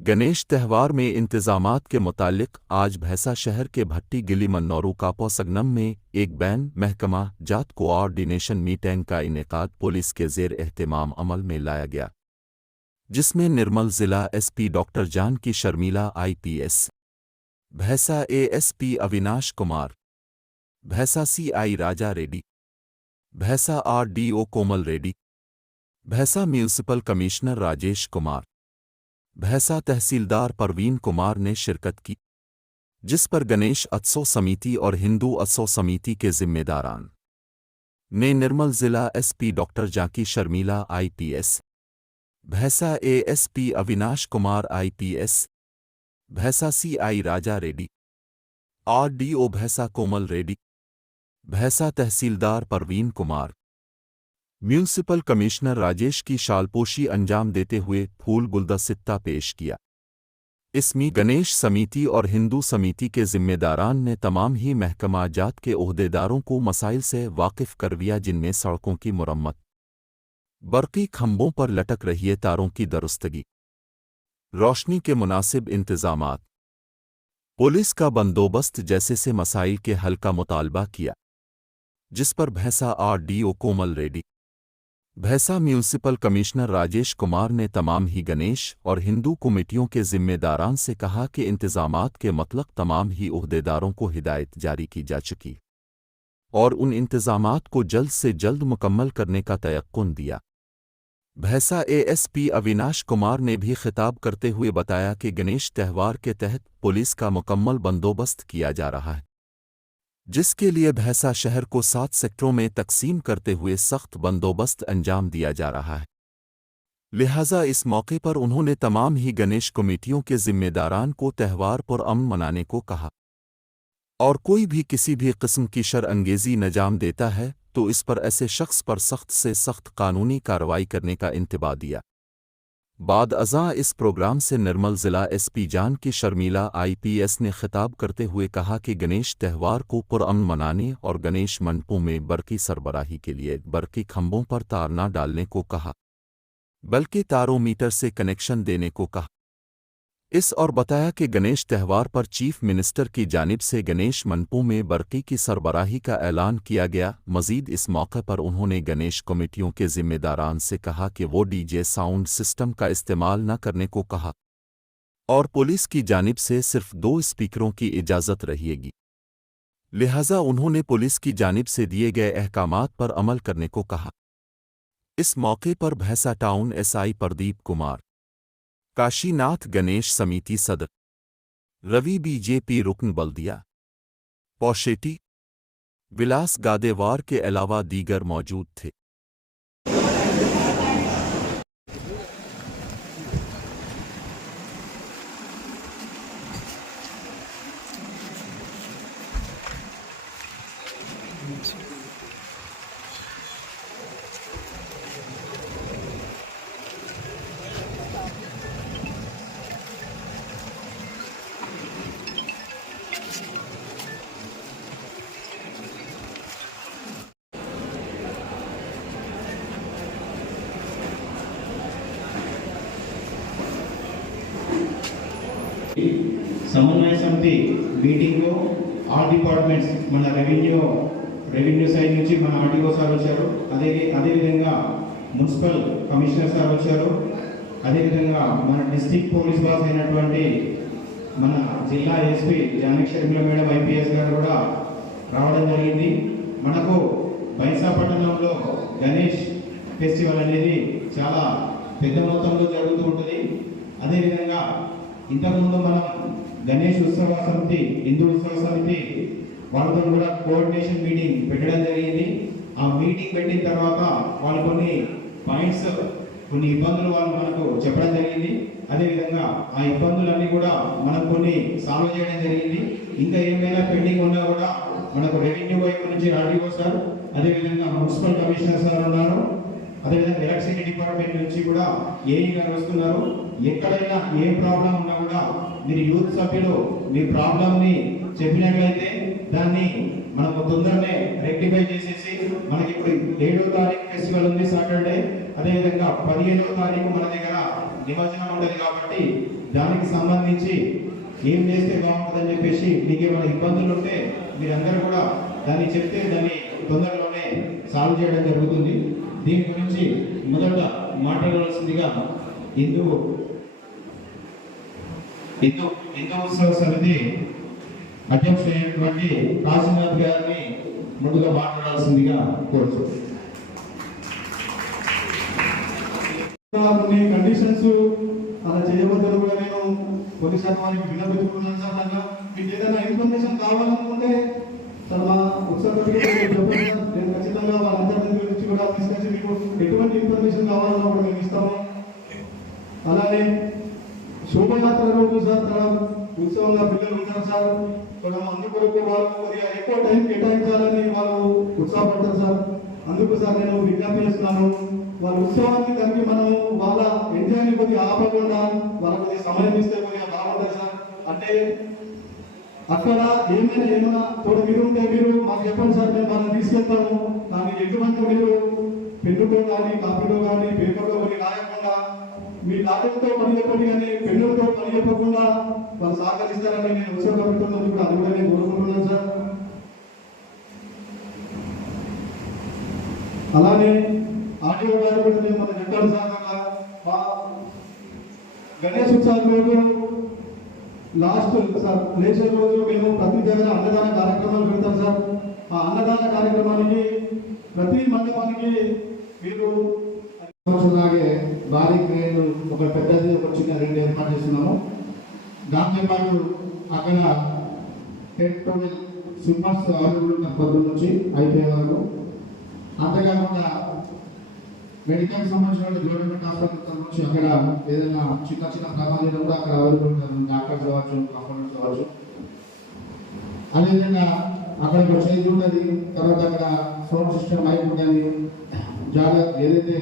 गणेश त्यौहार में इंतजामात के मुतालिक आज भैंसा शहर के भट्टी गिली मन्नौरू कापोसगनम में एक बैन महकमा जात कोऑर्डिनेशन मीटिंग का इनेकाद पुलिस के ज़ेर एहतमाम अमल में लाया गया, जिसमें निर्मल ज़िला SP doctor Janaki Sharmila IPS, Bhainsa ASP Avinash Kumar, Bhainsa CI Raja Reddy, भैंसा आरडीओ कोमल रेड्डी, भैंसा म्यूनिसिपल कमिश्नर राजेश कुमार, भैंसा तहसीलदार परवीन कुमार ने शिरकत की, जिस पर गणेश उत्सव समिति और हिंदू उत्सव समिति के जिम्मेदारान ने निर्मल जिला SP doctor Janaki Sharmila IPS, Bhainsa ASP Avinash Kumar IPS, Bhainsa CI Raja Reddy, RDO Bhainsa Komal Reddy, Bhainsa तहसीलदार परवीन कुमार, म्यूनिसिपल कमिश्नर राजेश की शालपोशी अंजाम देते हुए फूल गुलदस्ता पेश किया। इसमें गणेश समिति और हिंदू समिति के जिम्मेदारान ने तमाम ही महकमा जात के ओहदेदारों को मसाइल से वाकिफ करवाया, जिनमें सड़कों की मुरम्मत, बरक़ी खंभों पर लटक रही तारों की दुरुस्तगी, रोशनी के मुनासिब इंतजामात, पुलिस का बंदोबस्त जैसे से मसाइल के हल का मुतालबा किया, जिस पर भैंसा आरडीओ कोमल रेड्डी, भैंसा म्यूनिसिपल कमिश्नर राजेश कुमार ने तमाम ही गणेश और हिंदू कमेटियों के जिम्मेदारान से कहा कि इंतजामात के मतलब तमाम ही ओहदेदारों को हिदायत जारी की जा चुकी और उन इंतजामात को जल्द से जल्द मुकम्मल करने का तयक्कुन दिया। भैंसा एएसपी अविनाश कुमार ने भी खिताब करते हुए बताया कि गणेश त्यौहार के तहत पुलिस का मुकम्मल बंदोबस्त किया जा रहा है, जिसके लिए भैंसा शहर को 7 सेक्टरों में तकसीम करते हुए सख्त बंदोबस्त अंजाम दिया जा रहा है। लिहाजा इस मौके पर उन्होंने तमाम ही गणेश कमेटियों के जिम्मेदारान को त्यौहार पर अमन मनाने को कहा और कोई भी किसी भी किस्म की शरअंगेज़ी अंजाम देता है तो इस पर ऐसे शख्स पर सख्त से सख्त कानूनी कार्रवाई करने का इंतबा दिया। बाद अज़ां इस प्रोग्राम से निर्मल ज़िला एसपी जानकी शर्मिला आईपीएस ने खिताब करते हुए कहा कि गणेश त्यौहार को पुरअमन मनाने और गणेश मंडपों में बरक़ी सरबराही के लिए बरक़ी खंभों पर तार न डालने को कहा, बल्कि तारों मीटर से कनेक्शन देने को कहा। इस और बताया कि गणेश त्यौहार पर चीफ मिनिस्टर की जानिब से गणेश मंडपों में बरक़ी की सरबराही का ऐलान किया गया। मज़ीद इस मौके पर उन्होंने गणेश कमेटियों के जिम्मेदारान से कहा कि वो डीजे साउंड सिस्टम का इस्तेमाल न करने को कहा और पुलिस की जानिब से सिर्फ 2 स्पीकरों की इजाज़त रहेगी, लिहाजा उन्होंने पुलिस की जानिब से दिए गए अहकामात पर अमल करने को कहा। इस मौके पर भैंसा टाउन एसआई प्रदीप कुमार, काशीनाथ गणेश समिति सदर, रवि बीजेपी रुकन बल्दिया, पौशेटी, विलास गादेवार के अलावा दीगर मौजूद थे। समन्वय समिति मीटिंग को आल डिपार्टमेंट्स मन रेवेन्यू साइड नुंची मन आरटीओ सार वच्चारू, अदे विधंगा मुन्सिपल कमिश्नर सार वच्चारू, अदे विधंगा मन डिस्ट्रिक्ट पोलीस बास అయినటువంటి మన జిల్లా SP Janaki Sharmila madam IPS గారు కూడా రావడం జరిగింది। మనకు బైసా పట్టణంలో గణేష్ ఫెస్టివల్ అనేది చాలా పెద్ద మొత్తంలో జరుగుతూ ఉంటుంది। అదే విధంగా ఇంతకుముందు మనం గణేష్ ఉత్సవ సమితి, హిందూ ఉత్సవ సమితి వాళ్ళతో కూడా కోఆర్డినేషన్ మీటింగ్ పెట్టడం జరిగింది। ఆ మీటింగ్ పెట్టిన తర్వాత వాళ్ళు కొన్ని పాయింట్స్, కొన్ని ఇబ్బందులు వాళ్ళు మనకు చెప్పడం జరిగింది। అదేవిధంగా ఆ ఇబ్బందులన్నీ కూడా మనకు కొన్ని సాల్వ్ చేయడం జరిగింది। ఇంకా ఏమైనా పెండింగ్ ఉన్నా కూడా మనకు రెవెన్యూ వైపు నుంచి ఆర్డీఓ సార్, అదేవిధంగా మున్సిపల్ కమిషనర్ సార్ ఉన్నారు, అదేవిధంగా ఎలక్ట్రిసిటీ డిపార్ట్మెంట్ నుంచి కూడా ఏఈ గారు వస్తున్నారు। ఎక్కడైనా ఏ ప్రాబ్లం ఉన్నా కూడా మీరు యూత్ సభ్యులు మీ ప్రాబ్లంని చెప్పినట్లయితే దాన్ని మనము తొందరనే రెక్టిఫై చేసేసి మనకి ఇప్పుడు 7వ తారీఖు ఫెస్టివల్ ఉంది సాటర్డే, అదేవిధంగా 15వ తారీఖు మన దగ్గర నిమజ్జనం ఉండదు కాబట్టి దానికి సంబంధించి ఏం చేస్తే బాగుంటుందని చెప్పేసి మీకు ఏమైనా ఇబ్బందులు ఉంటే మీరందరూ కూడా దాన్ని చెప్తే దాన్ని తొందరలోనే సాల్వ్ చేయడం జరుగుతుంది. దీని గురించి మొదట మాట్లాడవలసిందిగా హిందూ ఉత్సవ సమితి అధ్యక్షుడైనటువంటి కాశీనాథ్ గారిని ముందుగా మాట్లాడాల్సిందిగా కోరుతున్నాను. కొన్ని కండిషన్స్ అలా చేయవద్దని కూడా నేను పోలీస్ శాఖ వారికి విన్నపించుకున్నాను సార్. దాంట్లో మీకు ఏదైనా ఇన్ఫర్మేషన్ కావాలనుకుంటే సార్ మా ఉత్సవ చెప్పండి సార్. నేను ఖచ్చితంగా వాళ్ళందరి గురించి కూడా తీసుకొచ్చి మీకు ఎటువంటి ఇన్ఫర్మేషన్ కావాలన్నా కూడా మేము ఇస్తాము. అలానే శోభయాత్ర రోజు సార్ ఉత్సవంగా పిల్లలు ఉంటారు సార్, కొంచెం అందుకొరకు వాళ్ళు కొద్దిగా ఎక్కువ టైం కేటాయించాలని వాళ్ళు ఉత్సాహపడతారు సార్. అందుకు సార్ నేను విజ్ఞప్తి చేస్తున్నాను, వాళ్ళ ఉత్సవానికి కలిపి మనం వాళ్ళ ఎంజాయ్ని కొద్దిగా ఆపకుండా వాళ్ళ కొద్దిగా సమయం ఇస్తే కొద్దిగా బాగుంటుంది సార్. అంటే అక్కడ ఏమైనా తోడు మీరు ఉంటే మీరు మాకు చెప్పండి సార్, మేము వాళ్ళని తీసుకెళ్తాము. కానీ ఎటువంటి మీరు పెన్నుతో కానీ కాపీలో కానీ పేపర్లో కొన్ని రాయకుండా మీ కాగితంతో పని చెప్పండి, కానీ పెన్నులతో పని చెప్పకుండా వాళ్ళు సహకరిస్తారని నేను ఉత్సవ కమిటీ కూడా అది కూడా నేను కోరుకుంటున్నాను సార్. అలానే ఆడియో గారు కూడా మేము మన చెప్పారు సార్, మా గణేష్ ఉత్సవం రోజు లాస్ట్ సార్ లేచే రోజు మేము ప్రతి దగ్గర అన్నదాన కార్యక్రమాలు పెడతాం సార్. ఆ అన్నదాన కార్యక్రమానికి ప్రతి మండపానికి మీరు లాగే భారీ క్రేన్ ఒక పెద్దది ఒక చిన్న 2 ఏర్పాటు చేస్తున్నాము. దాంతో పాటు అక్కడ 10-12 స్విమ్మర్స్ అవైలబుల్ ఉన్న పొద్దు నుంచి అయిపోయే వరకు. అంతేకాకుండా మెడికల్ సంబంధించిన గవర్నమెంట్ హాస్పిటల్ నుంచి అక్కడ ఏదైనా చిన్న ప్రమాదాలు కూడా అక్కడ అవైలబుల్ ఉంటుంది. డాక్టర్స్ కావచ్చు, కాంపౌండర్స్ కావచ్చు. అదేవిధంగా అక్కడ ఒక స్టేజ్ ఉంటుంది. తర్వాత అక్కడ సౌండ్ సిస్టమ్ మైక్ ఉంటుంది. జాగ్రత్త ఏదైతే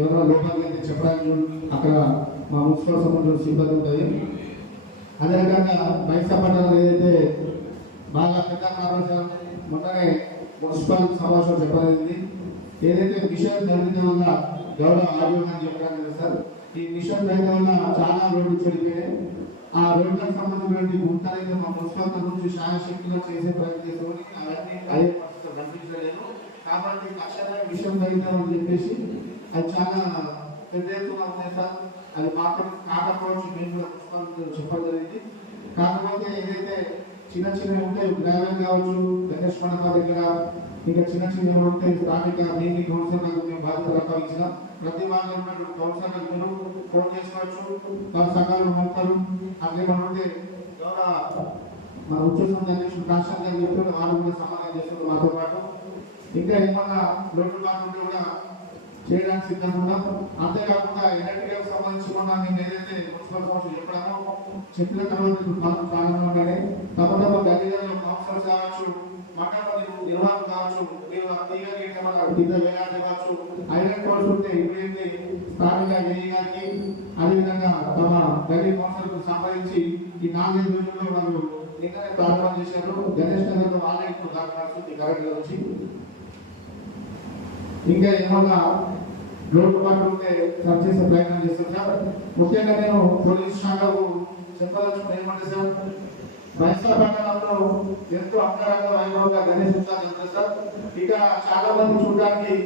ఎవరైనా లోపలికి అయితే చెప్పడానికి అక్కడ మా మున్సిపల్ సంబంధించిన సిబ్బంది ఉంటుంది. అదే రకంగా పైసా పట్టాలు ఏదైతే బాగా పెద్ద కారణం మొన్ననే మున్సిపల్ సమావేశం చెప్పలేదు. ఏదైతే మిషన్ జరగడం వల్ల గౌరవ ఆడియో అని చెప్పారు కదా సార్, ఈ మిషన్ జరగడం వల్ల చాలా రోడ్లు చెడిపోయాయి. ఆ రోడ్లకు సంబంధించిన గుంటలైతే మా మున్సిపల్ నుంచి శాయశక్తిగా చేసే ప్రయత్నం చేసుకొని అవన్నీ అయ్యే పరిస్థితులు కనిపించలేదు. కాబట్టి అక్షర విషయం జరుగుతాం అని చెప్పేసి అది చాలా పెద్ద ఎత్తున ఉంది సార్. అది మాత్రం కాకపోవచ్చు, మేము కూడా మున్సిపల్ చెప్పడం జరిగింది. కాకపోతే ఏదైతే చిన్నవి ఉంటాయి, గ్రామం కావచ్చు, గణేష్ మండపం దగ్గర ఇంకా చిన్నవి ఉంటాయి, స్థానిక దీనికి కౌన్సిలర్లకు మేము బాధ్యత అప్పగించిన ప్రతి వాళ్ళు ఉన్నటువంటి కౌన్సిలర్లకు మీరు ఫోన్ చేసుకోవచ్చు. వాళ్ళ సంఘాలు పంపుతారు. అట్లే మనం ఉంటే మన ఉద్యోగం అధ్యక్షుడు కాన్స్టల్ గారు చెప్తుంటే వాళ్ళు కూడా సమాధానం చేస్తున్నారు మాతో పాటు. ఇంకా ఏమన్నా లోటుపాటు ఉంటే కూడా చేయడానికి సిద్ధంగా ఉన్నాం. అంతేకాకుండా ఎలక్ట్రికల్ సంబంధించి కూడా మేము ఏదైతే మున్సిపల్ కౌన్సిల్ చెప్పిన తర్వాత ప్రారంభంలో ఉన్నాయి. తప్పకుండా గల్లీలలో కౌన్సిలర్స్ కావచ్చు, మండప నిర్వాహకులు కావచ్చు, కావచ్చు, ఐరన్ కోర్స్ ఉంటే ఇప్పుడైతే స్థానిక ఏఈ గారికి అదేవిధంగా తమ గల్లీ కౌన్సిలర్కు సంప్రదించి ఈ 4-5 రోజుల్లో వాళ్ళు నిన్ననే ప్రారంభం చేశారు. గణేష్ నగర్లో వాళ్ళే ఇప్పుడు దాఖలు కరెంట్ వచ్చి ఇంకా ఏమన్నా లోటుపాట్లు ఉంటే సరి చేసే ప్రయత్నం చేస్తాం సార్. ముఖ్యంగా నేను పోలీస్ శాఖకు చెప్పదలుచుకుని ఏమంటే సార్, బైసా పట్టణంలో ఎంతో అంగరంగ వైభవంగా గణేష్ ఉత్సవాలు జరుగుతాయి సార్. ఇక చాలా మంది చూడడానికి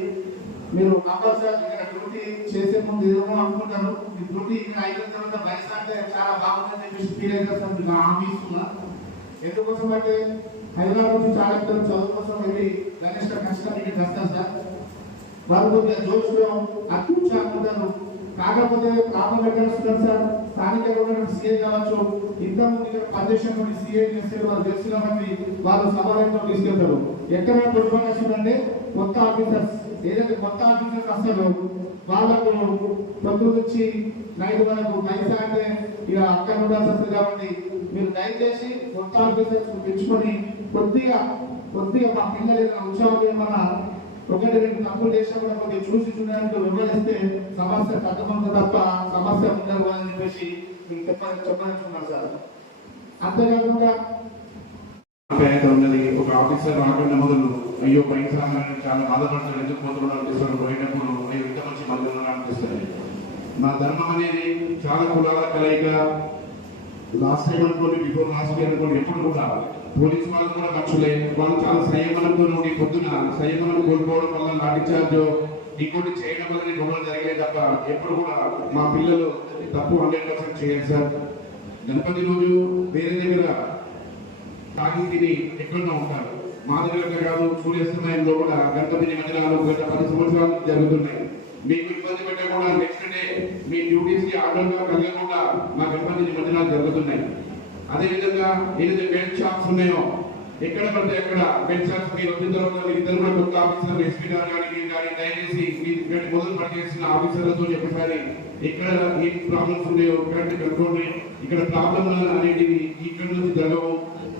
మీరు కంపల్సరీ ఇక్కడ డ్యూటీ చేసే ముందు ఏమో అనుకుంటారు, ఈ డ్యూటీ ఇక్కడ అయిన తర్వాత బైసా అంటే చాలా బాగుందని చెప్పేసి ఫీల్ అవుతారు సార్. మీకు హామీ ఇస్తున్నా. ఎందుకోసం అంటే హైదరాబాద్ నుంచి చాలా పిల్లలు చదువు కోసం వెళ్ళి గణేష్ ఖచ్చితంగా ఇక్కడికి వస్తారు సార్. వాళ్ళు కొద్దిగా జోష్లో అత్యుత్సాహంటారు. కాకపోతే ప్రాబ్లం ఎక్కడ వస్తున్నారు సార్, స్థానికంగా ఉన్న సీఏ కావచ్చు, ఇంతకుముందు ఇక్కడ పనిచేసిన సీఏ చేస్తే వాళ్ళు తెలుసు కాబట్టి వాళ్ళు సమావేశంలో తీసుకెళ్తారు. ఎక్కడ పొరపాటు వస్తుందంటే కొత్త ఆఫీసర్స్ ఏదైతే కొత్త ఆఫీసర్స్ వస్తారో వాళ్ళకు పొద్దు నుంచి నైట్ వరకు పైసా అంటే ఇక అక్కడ ఉండాల్సి వస్తుంది. కాబట్టి మీరు దయచేసి కొత్త ఆఫీసర్స్ పెంచుకొని కొద్దిగా మా పిల్లలు ఏదైనా ఉత్సవాలు ఏమన్నా 1-2 తప్పులు చేసినా కూడా కొద్దిగా చూసి చూడడానికి వివరిస్తే సమస్య తగ్గమంత తప్ప సమస్య ఉండదు అని చెప్పేసి మీకు చెప్పదలుచుకున్నాను సార్. అంతేకాకుండా ఉన్నది ఒక ఆఫీసర్ రాకుండా మొదలు అయ్యో పైన సామాన్యం చాలా బాధపడతాడు, ఎందుకు పోతున్నాడు అనిపిస్తాడు, పోయినప్పుడు అయ్యో ఇంత మంచి మంది ఉన్నారు అనిపిస్తుంది. మా ధర్మం అనేది చాలా కులాల కలయిక. లాస్ట్ టైం అనుకోండి, బిఫోర్ లాస్ట్ ఇయర్ అనుకోండి, ఎప్పుడు కూడా పోలీసు వాళ్ళు కూడా మర్చులే, వాళ్ళు చాలా సంయమనంతో ఉండి పొద్దున సంయమనం కోల్పోవడం వల్ల లాఠీ చార్జ్ ఇంకోటి చేయడం వల్ల గొడవలు జరగలేదు తప్ప ఎప్పుడు కూడా మా పిల్లలు తప్పు 100% చేయాలి సార్. గణపతి రోజు వేరే దగ్గర తాగి తిని ఎక్కడో ఉంటారు, మా దగ్గర కాదు. సూర్యాస్తమయంలో కూడా గణపతి నిమజ్జనాలు గత 10 సంవత్సరాలు జరుగుతున్నాయి. మీకు ఇబ్బంది పెట్టకుండా నెక్స్ట్ డే మీ డ్యూటీస్ కి ఆర్డర్గా కలగకుండా మా గణపతి నిమజ్జనాలు జరుగుతున్నాయి. అదేవిధంగా ఏదైతే బెల్ట్ షాప్స్ ఉన్నాయో ఎక్కడ పడితే అక్కడ బెల్ట్ షాప్స్ మీరు వచ్చిన తర్వాత మీరు ఇద్దరు కూడా కొత్త ఆఫీసర్ ఎస్పీ గారు కానీ మీరు కానీ దయచేసి మీరు మొదలు పనిచేసిన ఆఫీసర్లతో ఒకసారి ఎక్కడ ఏ ప్రాబ్లమ్స్ ఉన్నాయో కరెక్ట్ కనుక్కోండి. ఇక్కడ ప్రాబ్లమ్ అనేటివి ఇక్కడ నుంచి జరగవు.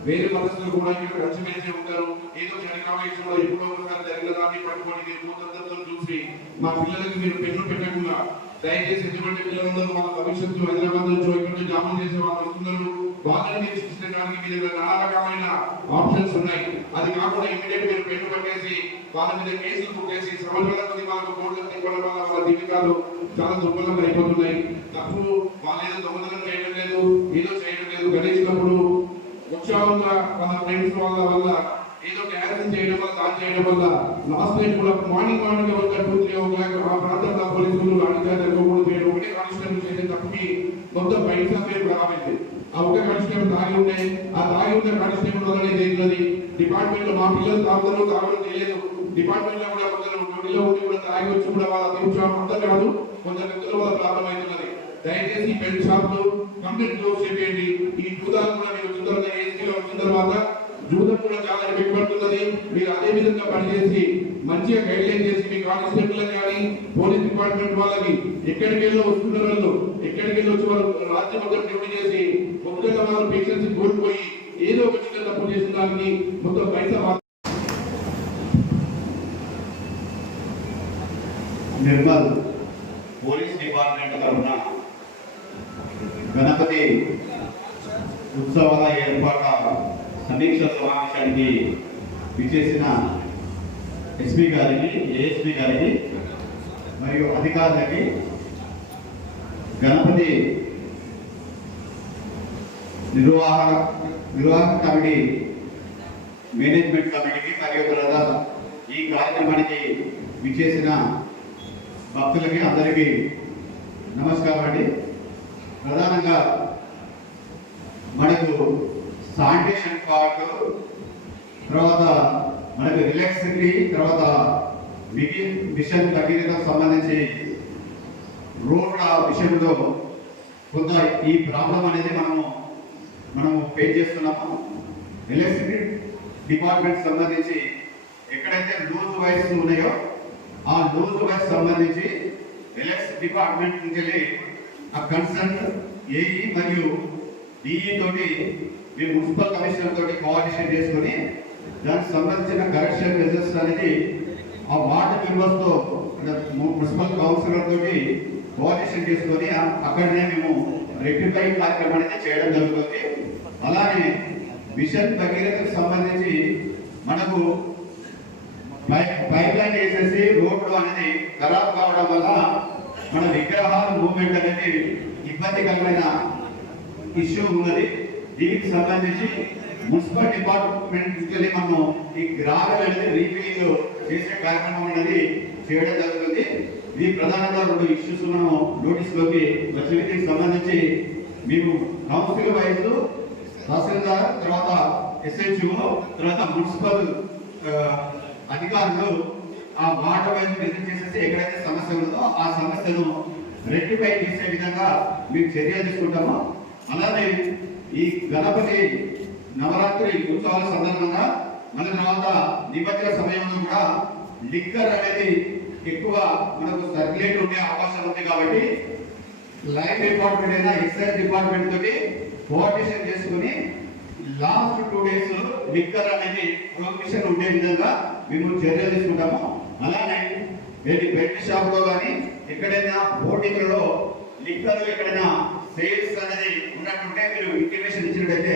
వేరే మతస్థులు కూడా ఇక్కడ కలిసిమెలిసి ఉంటారు. ఏదో జనకావేశంలో ఎప్పుడో ఒకసారి జరిగిన దాన్ని పట్టుకొని మూతంతో చూసి మా పిల్లలకి మీరు పెన్ను పెట్టకుండా దయచేసి ఎటువంటి పిల్లలందరూ వాళ్ళ భవిష్యత్తు హైదరాబాద్ నుంచి ఇక్కడ నుంచి జాబులు చేసే వాళ్ళు వస్తున్నారు. వాళ్ళని మీరు సృష్టించడానికి మీ దగ్గర నానా రకమైన ఆప్షన్స్ ఉన్నాయి. అది కాకుండా ఇమీడియట్ మీరు పెన్ను పెట్టేసి వాళ్ళ మీద కేసులు పుట్టేసి సంవత్సరాల కొద్ది వాళ్ళకు కోర్టులకు తిప్పడం వల్ల వాళ్ళ జీవితాలు చాలా దుర్బలంగా అయిపోతున్నాయి. తప్పు వాళ్ళు ఏదో దొంగతనం చేయడం లేదు, ఏదో చేయడం లేదు. గణేష్నప్పుడు ఉత్సాహంగా వాళ్ళ ఫ్రెండ్స్ వాళ్ళ వల్ల ఏదో క్యాన్సిల్ చేయడం వల్ల దాని చేయడం వల్ల లాస్ట్ టైం కూడా మార్నింగ్ ఒక 2-3 o'clock ఆ ప్రాంతంలో పోలీసులు అడిగారు చేయడం ఒకటే కానిస్టేబుల్ చేసే తప్పుకి మొత్తం పైసా పేరు రావాలి. ఆ ఒక కానిస్టేబుల్ తాగి ఉండే, ఆ తాగి ఉన్న కానిస్టేబుల్ వల్లనే జరిగినది. డిపార్ట్మెంట్ లో మా పిల్లలు తాగడం తెలియదు. డిపార్ట్మెంట్ లో కూడా కొందరు డ్యూటీలో ఉండి కూడా తాగి వచ్చి కూడా వాళ్ళ తీర్చాం అంతా కాదు, కొందరు వ్యక్తులు వాళ్ళ ప్రాబ్లం అవుతున్నది. దయచేసి బెల్ట్ షాప్లు కంప్లీట్ క్లోజ్ చేయండి. ఈ జూదాలు కూడా మీరు వచ్చిన తర్వాత ఏసీలో వచ్చిన తర్వాత జూదం కూడా చాలా ఎఫెక్ట్ పడుతున్నది. మీరు అదే విధంగా పనిచేసి మంచిగా గైడ్లైన్ చేసి మీ కానిస్టేబుల్ కానీ పోలీస్ డిపార్ట్మెంట్ వాళ్ళకి ఎక్కడికి వెళ్ళి వస్తున్న వాళ్ళు ఎక్కడికి వెళ్ళి వచ్చి వాళ్ళు రాజ్యం మొత్తం డ్యూటీ చేసి ముఖ్యంగా వాళ్ళు పేషెన్స్ కోల్పోయి ఏదో ఒక చిన్న తప్పు చేసిన దానికి మొత్తం పైసా నిర్మల్ పోలీస్ డిపార్ట్మెంట్ తరఫున గణపతి ఉత్సవాల ఏర్పాటు సమీక్ష సమావేశానికి విచ్చేసిన ఎస్పీ గారికి, ఏఎస్పీ గారికి మరియు అధికారులకి, గణపతి నిర్వాహక కమిటీ, మేనేజ్మెంట్ కమిటీకి మరియు ఈ కార్యక్రమానికి విచ్చేసిన భక్తులకి అందరికీ నమస్కారం అండి. ప్రధానంగా మనకు శానిటేషన్ పార్ట్, తర్వాత మనకు ఎలక్ట్రిసిటీ, తర్వాత మిషన్ భగీరథకు సంబంధించి రోడ్ల విషయంలో కొంత ఈ ప్రాబ్లం అనేది మనము ఫేస్ చేస్తున్నాము. ఎలక్ట్రిసిటీ డిపార్ట్మెంట్ సంబంధించి ఎక్కడైతే లూజ్ వైర్స్ ఉన్నాయో ఆ లూజ్ వైర్స్ సంబంధించి ఎలక్ట్రిసిటీ డిపార్ట్మెంట్ నుంచి ఆ కన్సర్న్ ఏఈ మరియు డిఈ తోటి మేము మున్సిపల్ కమిషనర్ తోటి కోఆర్డినేషన్ చేసుకొని దానికి సంబంధించిన కరెక్షన్ మెజర్స్ అనేది ఆ వార్డు మెంబర్స్ తో మున్సిపల్ కౌన్సిలర్ తోటి కోఆర్డినేషన్ చేసుకొని అక్కడనే మేము రెక్టిఫై కార్యక్రమం అనేది చేయడం జరుగుతుంది. అలానే మిషన్ భగీరథకు సంబంధించి మనకు పైప్ లైన్ వేసేసి రోడ్డు అనేది ఖరాబ్ కావడం వల్ల మన విగ్రహాల మూవ్మెంట్ అనేది ఇబ్బందికరమైన ఇష్యూ ఉన్నది. దీనికి సంబంధించి మున్సిపల్ డిపార్ట్మెంట్ నుంచి మనం ఈ గ్రావెల్ అనేది రీఫిలింగ్ చేసే కార్యక్రమం అనేది చేయడం జరుగుతుంది. ఇది ప్రధానంగా 2 ఇష్యూస్ మనం నోటీసులోకి వచ్చిన. దీనికి సంబంధించి మేము కౌన్సిల్ వైజ్ తహసీల్దార్, తర్వాత ఎస్హెచ్ఓ, తర్వాత మున్సిపల్ అధికారులు ఆ వార్డు వైజ్ విజిట్ చేసేసి ఎక్కడైతే సమస్య ఉందో ఆ సమస్యను రెక్టిఫై చేసే విధంగా మేము చర్యలు తీసుకుంటాము. అలానే ఈ గణపతి నవరాత్రి ఉత్సవాల సందర్భంగా మళ్ళీ తర్వాత నిమజ్జన సమయంలో కూడా లిక్కర్ అనేది ఎక్కువ మనకు సర్క్యులేట్ ఉండే అవకాశం ఉంది. కాబట్టి లైన్ డిపార్ట్మెంట్ అయినా ఎక్సైజ్ డిపార్ట్మెంట్ తోటి కోఆర్డినేషన్ చేసుకుని లాస్ట్ 2 days లిక్కర్ అనేది ప్రొహిబిషన్ ఉండే విధంగా మేము చర్యలు తీసుకుంటాము. అలానే బెల్ట్ షాప్ లో కానీ ఎక్కడైనా బోటింగ్లలో లిక్కర్ ఎక్కడైనా సేల్స్ అనేది ఉన్నట్టుంటే మీరు ఇంటిమేషన్ ఇచ్చినట్టయితే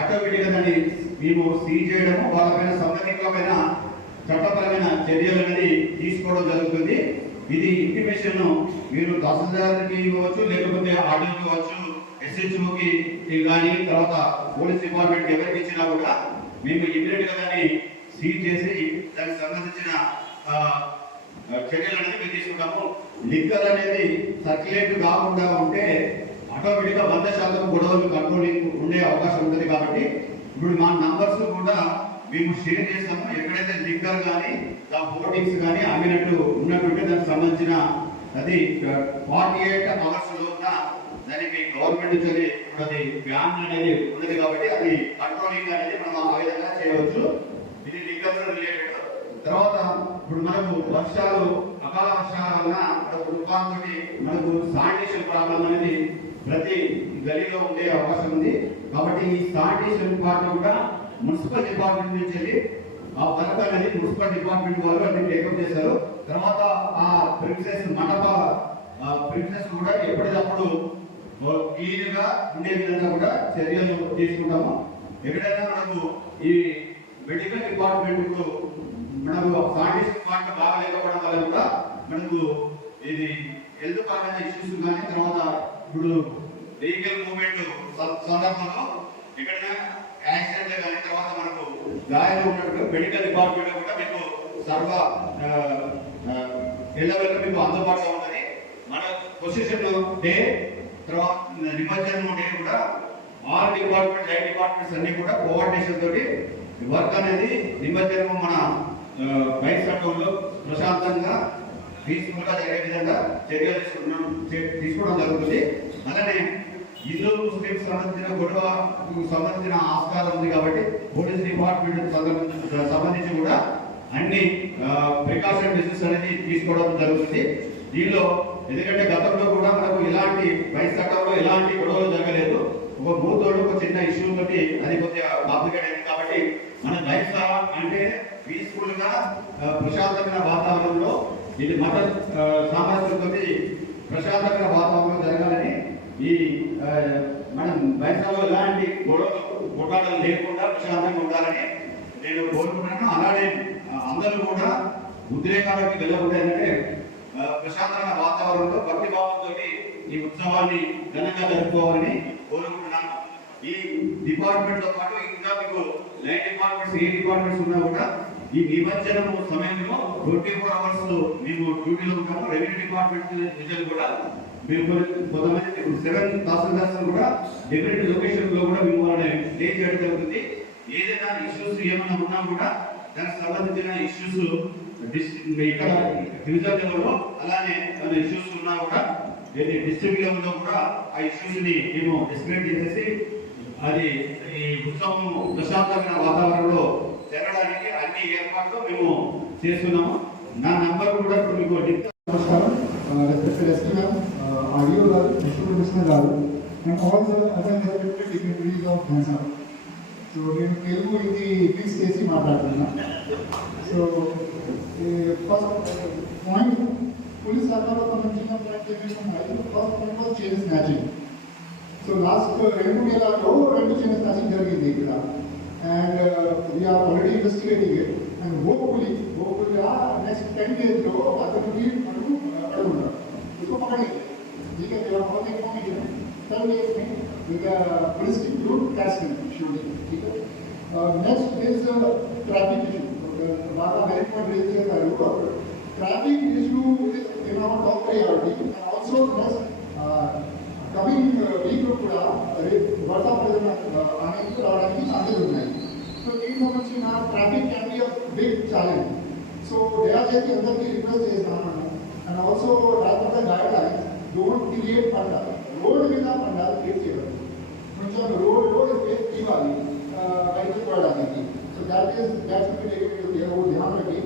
ఆటోమేటిక్గా దాన్ని మేము సీజ్ చేయడము, వాళ్ళపైన సంబంధితమైన చట్టపరమైన చర్యలు అనేది తీసుకోవడం జరుగుతుంది. ఇది ఇంటిమేషన్ మీరు తహసీల్దార్కి ఇవ్వచ్చు, లేకపోతే ఆర్డీఓకి ఇవ్వచ్చు, SHOకి కానీ తర్వాత పోలీస్ డిపార్ట్మెంట్ ఎవరికి ఇచ్చినా కూడా మేము ఇమీడియట్ గా దాన్ని సీజ్ చేసి దానికి సంబంధించిన చర్యలు అనేది మేము తీసుకుంటాము. లిక్కర్ అనేది సర్క్యులేట్ కాకుండా ఉంటే ఆటోమేటిక్ గా 100% గొడవలు కంట్రోలింగ్ ఉండే అవకాశం ఉంటుంది. కాబట్టి ఇప్పుడు మా నంబర్స్ కూడా మేము షేర్ చేస్తాము. ఎక్కడైతే లిక్కర్ కానీ హోర్డింగ్స్ కానీ అమ్మినట్టు ఉన్నట్టుంటే దానికి సంబంధించిన అది 48 అవర్స్ లోన దానికి గవర్నమెంట్ నుంచి అది బ్యాన్ అనేది ఉన్నది. కాబట్టి అది కంట్రోలింగ్ అనేది మనం ఆ విధంగా చేయవచ్చు. ఇది లిక్కర్ రిలేటెడ్. తర్వాత ఇప్పుడు మనకు వర్షాలు, అకాల వర్షాల వలన మనకు తుఫాన్తోటి మనకు శానిటేషన్ ప్రాబ్లం అనేది ప్రతి గలీలో ఉండే అవకాశం ఉంది. కాబట్టి ఈ శానిటేషన్ పార్ట్ కూడా మున్సిపల్ డిపార్ట్మెంట్ నుంచి వెళ్ళి ఆ వర్క్ అనేది మున్సిపల్ డిపార్ట్మెంట్ వాళ్ళు అన్ని టేకప్ చేశారు. తర్వాత ఆ ప్రిన్సెస్ మండప ప్రిన్సెస్ కూడా ఎప్పటికప్పుడు క్లీన్ గా ఉండే విధంగా కూడా చర్యలు తీసుకుంటాము. ఎక్కడైనా మనకు ఈ మెడికల్ డిపార్ట్మెంట్ మనకు శానిటేషన్ పార్ట్ బాగా లేకపోవడం వల్ల కూడా మనకు ఇది హెల్త్ పరమైన ఇష్యూస్ కానీ తర్వాత ఇప్పుడు వెహికల్ మూవ్మెంట్ సందర్భంలో ఎక్కడైనా యాక్సిడెంట్ కానీ తర్వాత మనకు గాయాలు ఉన్నట్టు మెడికల్ డిపార్ట్మెంట్ కూడా మీకు సర్వ ఎల్లవెల్ల మీకు అందుబాటులో ఉన్నది. మన పొజిషన్ డే తర్వాత నిమజ్జనం డే కూడా 6 డిపార్ట్మెంట్ 8 డిపార్ట్మెంట్స్ అన్ని కూడా కోఆర్డినేషన్ తోటి వర్క్ అనేది నిమజ్జనం మన బైక్ చట్టంలో ప్రశాంతంగా పీస్ఫుల్ గా జరిగే విధంగా చర్యలు తీసుకోవడం జరుగుతుంది. అలానే హిందూ ముస్లింస్ సంబంధించిన గొడవకు సంబంధించిన ఆస్కారం ఉంది. కాబట్టి పోలీస్ డిపార్ట్మెంట్ సంబంధించి కూడా అన్ని ప్రికాషన్ మెజర్స్ అనేది తీసుకోవడం జరుగుతుంది. దీనిలో ఎందుకంటే గతంలో కూడా మనకు ఇలాంటి బైక్ చట్టంలో ఎలాంటి గొడవలు జరగలేదు. ఒక మూతోడు ఒక చిన్న ఇష్యూ తోటి అది కొద్దిగా కాంప్లికేట్ అయింది. కాబట్టి మన బైక్ అంటే పీస్ఫుల్ గా ప్రశాంతమైన వాతావరణంలో ఇది మత సామరస్యంతో ప్రశాంతమైన వాతావరణంలో జరగాలని ఈ మనం బైక్లో ఎలాంటి గొడవలు లేకుండా ప్రశాంతంగా ఉండాలని నేను కోరుకుంటున్నాను. అలానే అందరూ కూడా ఉద్రేకాలకు వెళ్ళకుండా ఏంటంటే ప్రశాంతమైన వాతావరణంలో భక్తి భావంతో ఈ ఉత్సవాన్ని ఘనంగా జరుపుకోవాలని కోరుకుంటున్నాను. ఈ డిపార్ట్మెంట్ తో పాటు ఇంకా మీకు 9 డిపార్ట్మెంట్స్ 8 డిపార్ట్మెంట్స్ ఉన్నా కూడా ఈ నిమజ్జనం సమయంలో 24 అవర్స్ మేము డ్యూటీలో ఉంటాము. రెవెన్యూ డిపార్ట్మెంట్ నిజాలు కూడా మీరు కొంతమంది 7 తహసీల్దార్స్ కూడా డిఫరెంట్ లొకేషన్ లో కూడా మేము వాళ్ళని ప్లే చేయడం జరుగుతుంది. ఏదైనా ఇష్యూస్ ఏమైనా ఉన్నా కూడా దానికి సంబంధించిన ఇష్యూస్ ఇక్కడ డివిజన్ లెవెల్లో అలానే ఇష్యూస్ ఉన్నా కూడా డిస్ట్రిక్ట్ లెవెల్లో కూడా ఆ ఇష్యూస్ ని మేము డిస్క్రైబ్ చేసేసి అది ఈ ఉత్సవం ప్రశాంతమైన వాతావరణంలో జరగడానికి అన్ని ఏర్పాట్లు మేము చేస్తున్నాము. నా నంబర్ కూడా ఇప్పుడు మీకు నమస్కారం. రెస్పెక్టెడ్ ఎస్పీ మ్యామ్, ఆడియో గారు, డిస్ట్రిక్ట్ కమిషనర్ గారు and all the other respected dignitaries of హెన్సార్. సో నేను తెలుగు హిందీ మిక్స్ చేసి మాట్లాడుతున్నా. సో ఫస్ట్ పాయింట్ పోలీస్ శాఖలో సంబంధించిన plantation first point was chain snatching. So last 2 నెలల్లో 2 చైన్ స్నాచింగ్ జరిగింది ఇక్కడ. And we're already investigating it and hopefully next 10 days లో అతనికి మనం అడుగుంటాం. इसको पकड़ेंगे, ठीक है? जब बहुत इन्फॉर्मेशन 10 days में with police team group catch करेंगे शूटिंग, ठीक है? Next is traffic issue. बाबा वेरी पॉइंट रेज किया traffic issue is in our top priority and also next coming week లో కూడా వర్ష ప్రజలు అనేక రావడానికి ఛాన్సెస్ ఉన్నాయి. సో దీనికి సంబంధించిన traffic can be a big challenge. So దయచేసి అందరికీ రిక్వెస్ట్ చేస్తున్నాను and also as per the guidelines don't create pandal. Road మీద పండాల్ క్రియేట్ చేయడం, కొంచెం రోడ్ స్పేస్ ఇవ్వాలి బైక్ పడడానికి. So that's to be taken वो ध्यान रखिए.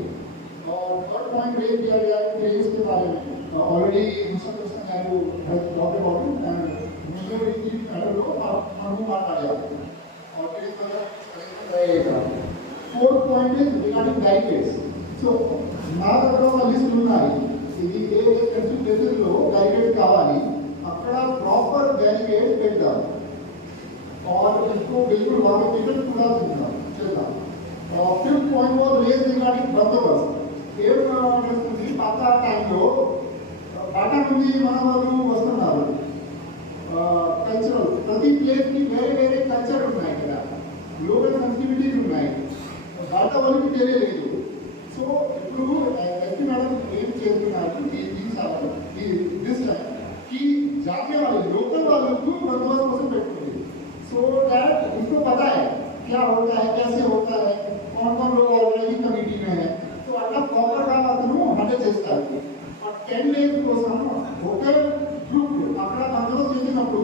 और थर्ड पॉइंट रेज किया गया है रेज के बारे में. Already Muslim garu has talked about it and मुझे इनकी लो हम बात आ गया और इस तरह रहेगा. Fourth point is regarding barricades. So నా దగ్గర ఒక లిస్ట్ ఉన్నాయి. ఇది ఏ కన్స్ట్రక్షన్ ప్లేసెస్లో బ్యారికేడ్ కావాలి అక్కడ ప్రాపర్ బ్యారికేడ్ పెడతారు. और इसको बिल्कुल वाकई टिकट पूरा चलता। फिफ्थ पॉइंट वो रेस रिगार्डिंग बंदोबस्त ఏం నడుస్తుంది పాత టైంలో బాటా నుండి మన వాళ్ళు వస్తున్నారు కల్చరల్ ప్రతి ప్లేస్కి వేరే వేరే కల్చర్ ఉన్నాయి ఇక్కడ లోకల్ సెన్సిటివిటీస్ ఉన్నాయి బాటా వాళ్ళకి తెలియలేదు సో ఇప్పుడు ఎస్పీ మేడం ఏం చేస్తున్నారు దిస్ టైం कि जाने वाले लोकल वालों को बंदोबस्त కోసం పెట్టుకుంది सो दैट उसको पता है क्या होता है कैसे होता है कौन कौन लोग ऑलरेडी कमेटी में है तो అట్లా ప్రాపర్ గా అతను హ్యాండిల్ చేస్తారు 10 డేస్ కోసం ఒకే గ్రూప్ అక్కడ బందోబస్తు చేసినప్పుడు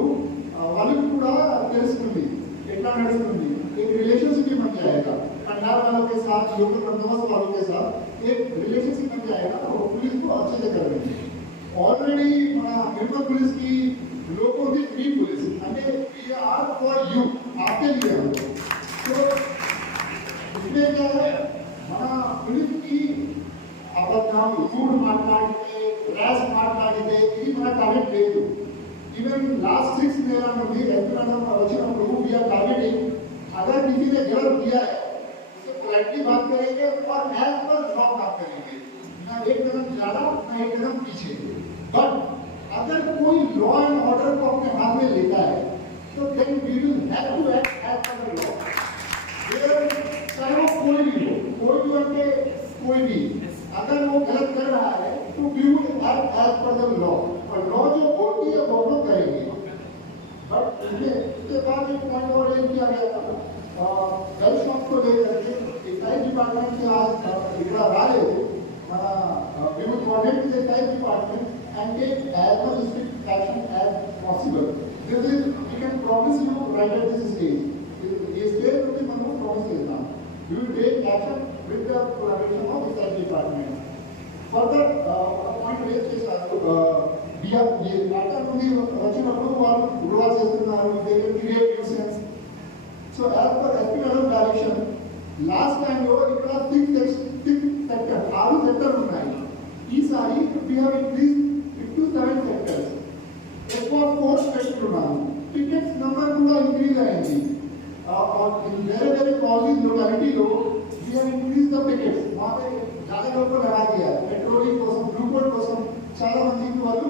వాళ్ళకి కూడా తెలుస్తుంది ఎట్లా నడుస్తుంది एक रिलेशनशिप बन जाएगा पंडाल वालों के साथ लोकल बंदोबस्त वालों के साथ एक रिलेशनशिप बन जाएगा और पुलिस को अच्छे से कर देंगे ऑलरेडी మన यूपी पुलिस की लोगों की फ्री पुलिस అంటే वी आर फॉर यू आपके लिए हम तो इसमें क्या है మన पुलिस की అబద్ధం రూడ్ మాట్లాడితే ర్యాష్ మాట్లాడితే ఇది మన టార్గెట్ లేదు ఈవెన్ లాస్ట్ 6 నెలల నుండి ఎస్పీఎం వచ్చినప్పుడు वी आर टारगेटिंग अगर किसी ने गलत किया है उससे पोलाइटली बात करेंगे और एज पर लॉ बात करेंगे ना एक कदम ज्यादा ना एक कदम पीछे बट अगर कोई लॉ एंड ऑर्डर को अपने हाथ में लेता है तो then we will have to act as per the law चाहे वो कोई भी అంటే कोई भी अगर वो गलत कर रहा है तो we will act as per the law और लॉ जो बोलती है वो लोग करेंगे बट इसके बाद एक पॉइंट और रेज किया गया था गर्ल्स शॉप को लेकर के एक्साइज डिपार्टमेंट से आज ఇక్కడ రాలేదు మన we will coordinate with the excise department and take as much strict action as possible. This is we can promise you right at this stage. This stage will be మనం promise చేద్దాం. We will take action with the collaboration of the excise department. Further, point raise చేశారు. Bata నుండి వచ్చినప్పుడు వాళ్ళు గొడవ చేస్తున్నారు they will create nuisance. So as per SP Madam direction, last time లో ఇక్కడ 6 sector 6 సెక్టర్ ఉన్నాయి ఈసారి we have increased it to 7 sectors ఎక్కువ 4 పెట్టుకున్నాము టికెట్స్ నెంబర్ కూడా ఇంక్రీజ్ అయింది వేరే వేరే college లొకాలిటీలో we have increased the tickets మాపై చాలా లోపల లగా दिया पेट्रोलिंग కోసం ब्लू कोड కోసం చాలా మందికి వాళ్ళు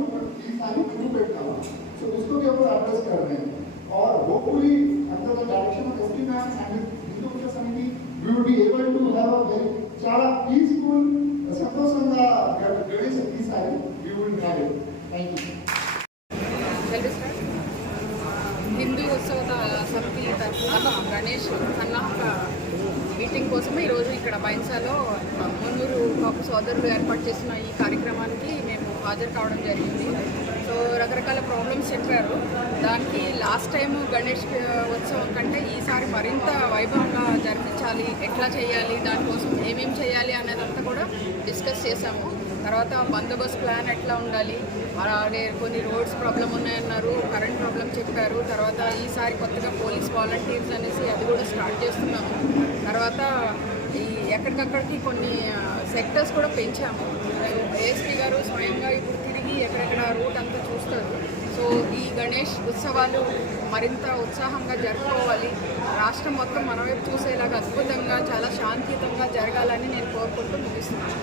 ఈసారి బ్లూ పెట్టాము సో इसको भी हम एड्रेस कर रहे हैं और hopefully under the direction of SP ma'am and Hindu Puja Samiti we will be able to have a very చాలా peaceful సంతోషంగా గణేష్ ఈసారి we will have it. Thank you. Hindu ఉత్సవ సమితి తరఫున గణేష్ సన్నాహక మీటింగ్ కోసం ఈరోజు ఇక్కడ బైన్సాలో మున్నూరు కాపు సోదరులు ఏర్పాటు చేసిన ఈ కార్యక్రమానికి మేము హాజరు కావడం జరిగింది. సో రకరకాల ప్రాబ్లమ్స్ చెప్పారు. దానికి లాస్ట్ టైం గణేష్ ఉత్సవం కంటే ఈసారి మరింత వైభవంగా జరిపించాలి, ఎట్లా చేయాలి, దానికోసం ఏమేమి చేయాలి అనేదంతా కూడా డిస్కస్ చేశాము. తర్వాత బందోబస్తు ప్లాన్ ఎట్లా ఉండాలి, అలాగే కొన్ని రోడ్స్ ప్రాబ్లం ఉన్నాయన్నారు, కరెంట్ ప్రాబ్లం చెప్పారు. తర్వాత ఈసారి కొత్తగా పోలీస్ వాలంటీర్స్ అనేసి అది కూడా స్టార్ట్ చేస్తున్నాము. తర్వాత ఈ ఎక్కడికక్కడికి కొన్ని సెక్టర్స్ కూడా పెంచాము. ఏఎస్పీ గారు స్వయంగా ఇప్పుడు తిరిగి ఎక్కడెక్కడ రూట్ అంతా చూస్తారు. సో ఈ గణేష్ ఉత్సవాలు మరింత ఉత్సాహంగా జరుపుకోవాలి, రాష్ట్రం మొత్తం మన వైపు చూసేలాగా అద్భుతంగా చాలా శాంతియుతంగా జరగాలని నేను కోరుకుంటూ ముగిస్తున్నాను.